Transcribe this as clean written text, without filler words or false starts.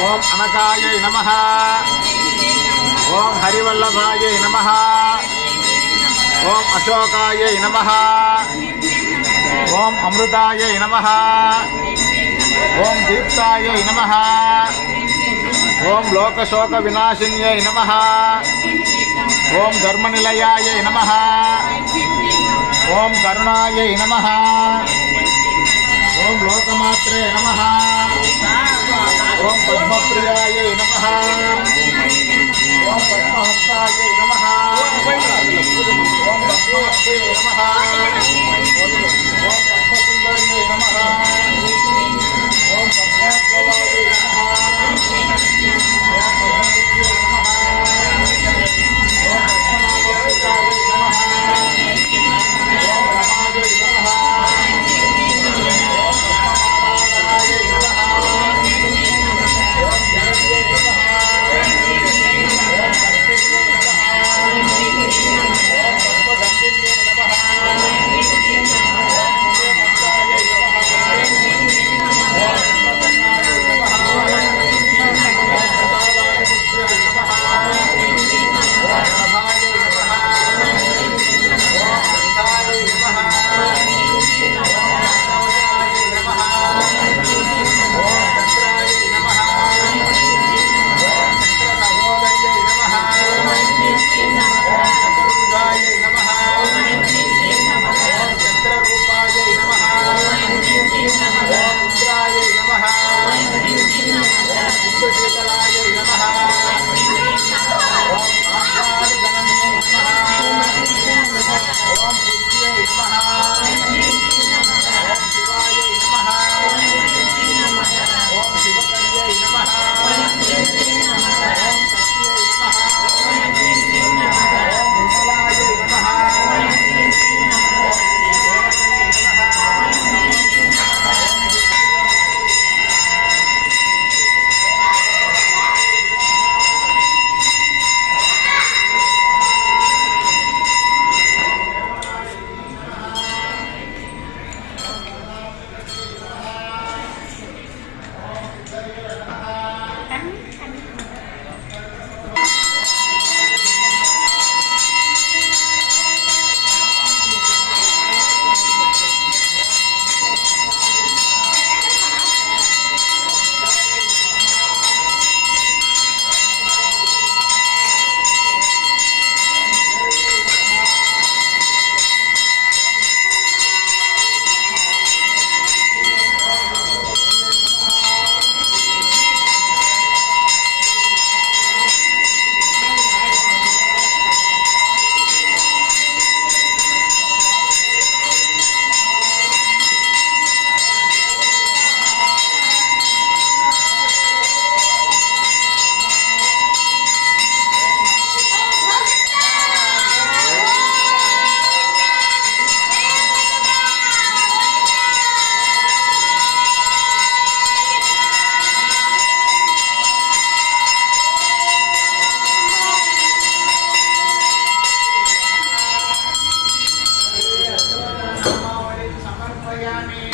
ಓಂ ಅನಕಾಯೈ ನಮಃ. ಓಂ ಹರಿವಲ್ಲಭಾಯೈ ನಮಃ. ಓಂ ಅಶೋಕಾಯೈ ನಮಃ. ಓಂ ಅಮೃತಾಯೈ ನಮಃ. ಓಂ ದೀಪ್ತಾಯೈ ನಮಃ. ಓಂ ಲೋಕಶೋಕ ವಿನಾಶಿನ್ಯೈ ನಮಃ. ಓಂ ಧರ್ಮನಿಲಯಾಯೈ ನಮಃ. ಓಂ ಕರುಣಾಯೈ ನಮಃ. ಓಂ ಲೋಕಮಾತ್ರೇ ನಮಃ. ಓಂ ಪದ್ಮಪ್ರಿಯಾಯೈ ನಮಃ. ಓಂ ಪದ್ಮಹಸ್ತಾಯೈ ನಮಃ. ಓಂ ಪದ್ಮಾಕ್ಷೇ ನಮಃ. ಓಂ ಪದ್ಮಸುಂದರ್ಯೈ ನಮಃ. ಓಂ ಪದ್ಮಾಕ್ಷವಾಯೈ ನಮಃ. ಓಂ ಪದ್ಮವಿದ್ಯೈ ನಮಃ. ಓಂ ಪದ್ಮನಾಭಾಯ ನಮಃ. ಓಂ ರಮಾಜೈ ನಮಃ. समर्पयामि